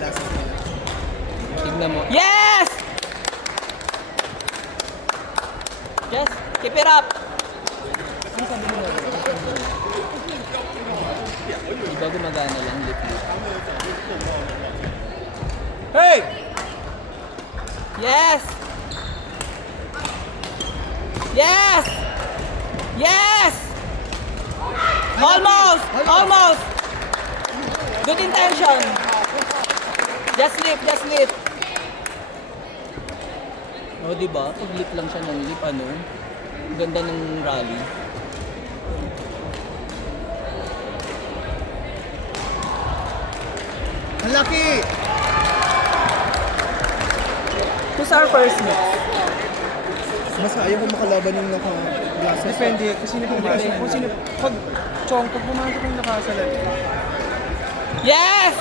glasses nila. Tignan mo. Yes! Yes, keep it up. Ano sabi mo? Iba gumagana lang lip lip. Hey! Yes! Yes! Yes! Almost! Almost! Good intention. Just lip, just lip. Oh, diba? Pag lip lang siya ng lip, ano? Ganda ng rally. Ang laki! Who's our first mix? Mas ayaw ko makalaban yung naka-glasses. Depende, kasi nakasalan. Kung sino, pag chong, pag pumasok yung nakasalan. Yes!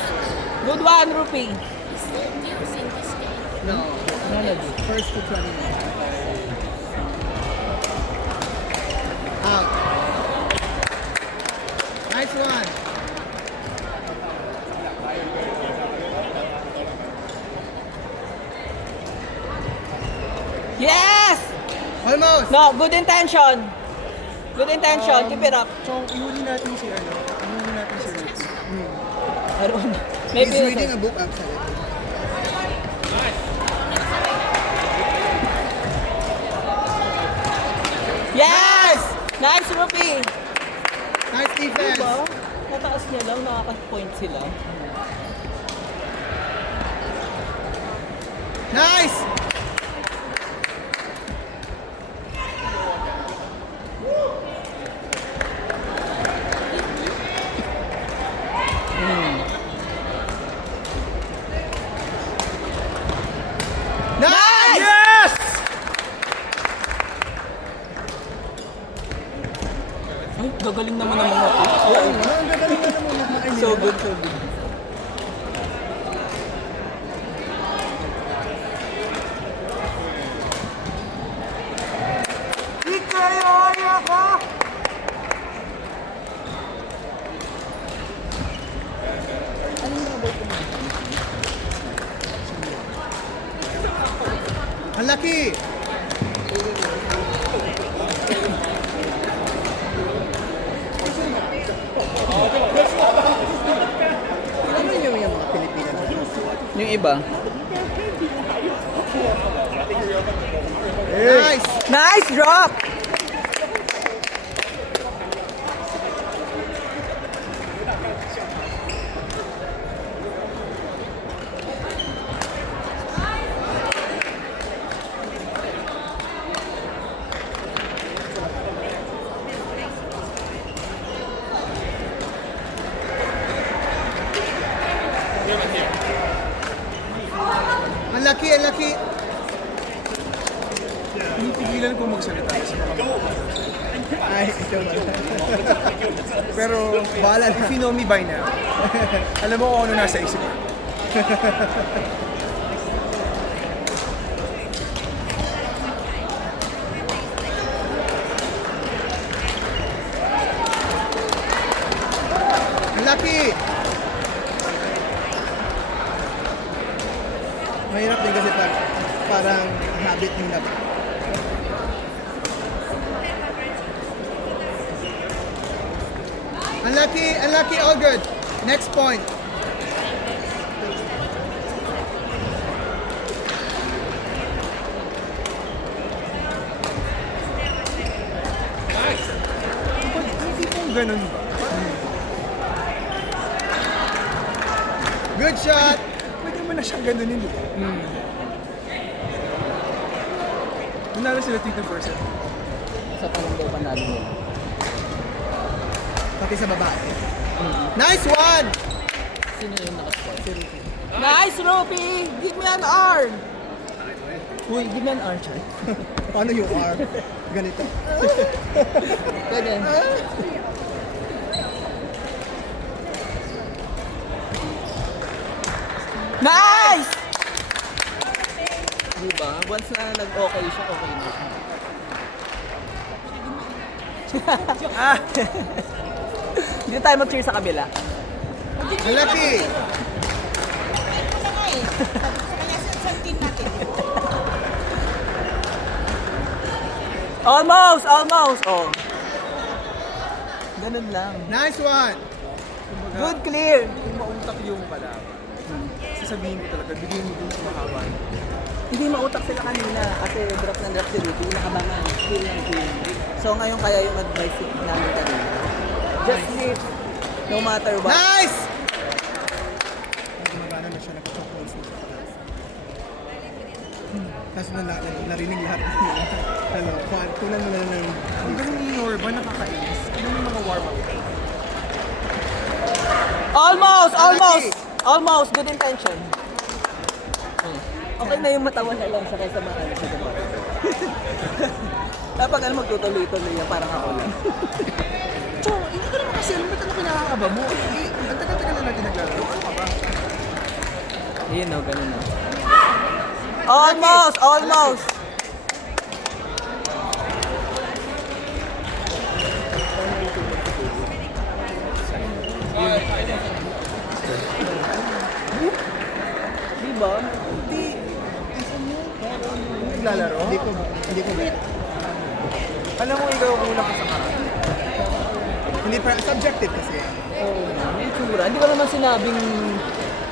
Good one, Rupi. No. First to 20 minutes. Out. Nice one. Yes! Almost. No, good intention. Good intention. Keep it up. Chong, ihuli natin si ano, ihuli natin si Ricky. I don't know. He's Maybe reading a book outside. Yes! Nice, Rupi. Nice defense. Diba? Nataas niya lang, nakaka-point sila. Nice. Nice! Yes! Ay, gagaling naman ang mga to. Oo, ang gagaling na naman magmakain nila. So good, so good. Ang laki! Ano yung mga Pilipinas? Yung iba. Nice! Nice drop! Ang laki, ang laki! Pinipigilan ko magsalita kasi Ay, ito ba? pero Bahala na. if you know me by now, alam mo kung ano nasa isip ko. Ang laki! Mahirap din kasi parang habit mo na. Ang laki, all good. Next point. Hindi po ganun ba? Good shot! Pwede mo na siyang ganunin, di ba? Nanalo sila 2%. Sa tanong daw panalo nila. Pati sa babae. Nice one! Sino yung nakascore? Si Rupi. Nice, Rupi! Give me an R! Uy, give me an R, Char. Paano yung R? Ganito. Pwede. Nice! Diba? Once na nag-okay siya, okay na siya. Hindi tayo mag-cheer sa kabila. Ang laki! Almost! Almost! Oh. Ganun lang. Nice one! Good clear! Kung mautak yung kalaban, sasabihin ko talaga, bigyan mo dun sa mahaba. Hindi mautak sila kanina kasi drop ng drop si Ruby, nakabangan, kill ng kill. So ngayon kaya yung advice namin kanina. Just live, no matter what. Nice! Gumagana na siya, nagka-chocolate na siya. Tapos narinig lahat ng ano, kunan mo na ng... Ang galing ni Norva, nakakainis. Ano yung mga warm-up? Almost! Almost! Almost! Good intention. Okay na yung matawa na lang sa kaysa mga sa diba? Kapag ano magtutuloy-tuloy yan, parang ako lang. Chong, hindi ka naman kasi, ba't ano kinakakaba mo? Ang tagal-tagal na natin naglalaro. Ano ka ba? Yun o, ganun o. Almost! Almost! Diba? Hindi. Naglalaro? Hindi ko bet. Alam mo, ikaw ang una ko sa karate. Hindi pa, subjective kasi. Oo, may tsura. Hindi ko naman sinabing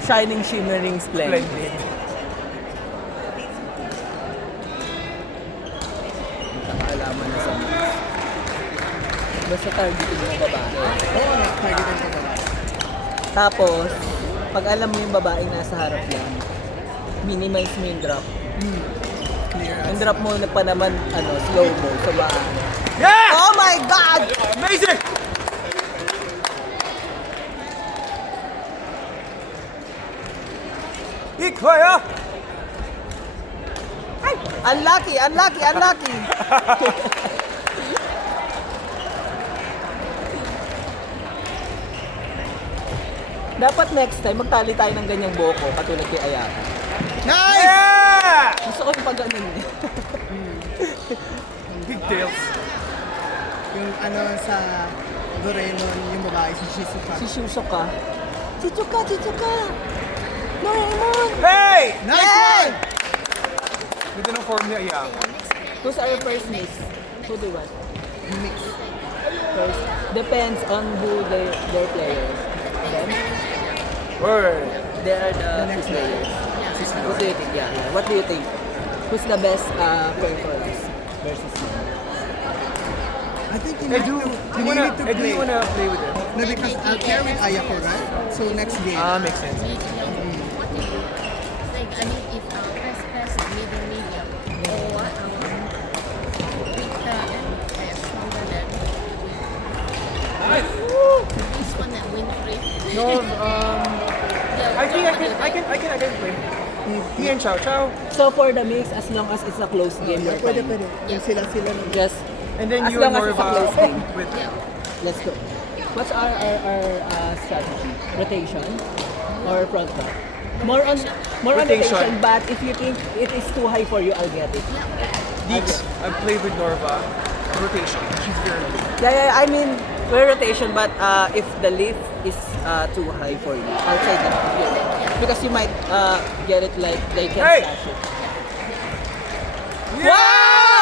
shining, shimmering, splendid. Splendid. Alaman na sa mga. Basta targeting mo babae. Oo nga, targetin ko ba? Tapos, pag alam mo yung babaeng nasa harap lang, minimize mo yung drop. Clear. Yung drop mo na pa naman, slow mo sa baan. Yeah! Oh my God! Amazing! Ikhoya! Ay! Unlucky! Unlucky! Unlucky! Dapat next time, magtali tayo ng ganyang buhok ko, katulad kay Ayaka. Nice! Yeah! Gusto ko yung pag ganun eh. Pigtails. Yung ano sa Doraemon, yung babae, si Shizuka. Si Shusoka. Chichuka! Chichuka! Doraemon! Hey! Nice Yay! one! Dito ng form niya, yeah. Who's our first mix? Who do you want? Mix. First, depends on who their player. Them? Word. They are the two players. What do you think? Yeah. What do you think? Who's the best performance versus you? I think you Hey, need do to, you you wanna, need to hey, do play. you wanna play with it? No, because I'll pair with Ayako, right? So next game. Makes sense. Like, I mean, if pass, medium, or weaker and stronger than this one that win free. No, I think I can play. He and Chow Chow. So for the mix, as long as it's a close game, Yeah, we're pwede, fine. pwede. Yung sila na. Just And then as you long and as it's a close Norva game. with Let's go. What's our strategy? Rotation or front row? More on Rotation. rotation, but if you think it is too high for you, I'll get it. Deeks. I've played with Norva. Rotation. She's very good. Yeah, I mean, we're rotation, but if the lift is too high for you, I'll take it. Because you might get it like they can Hey! slash it. Yeah!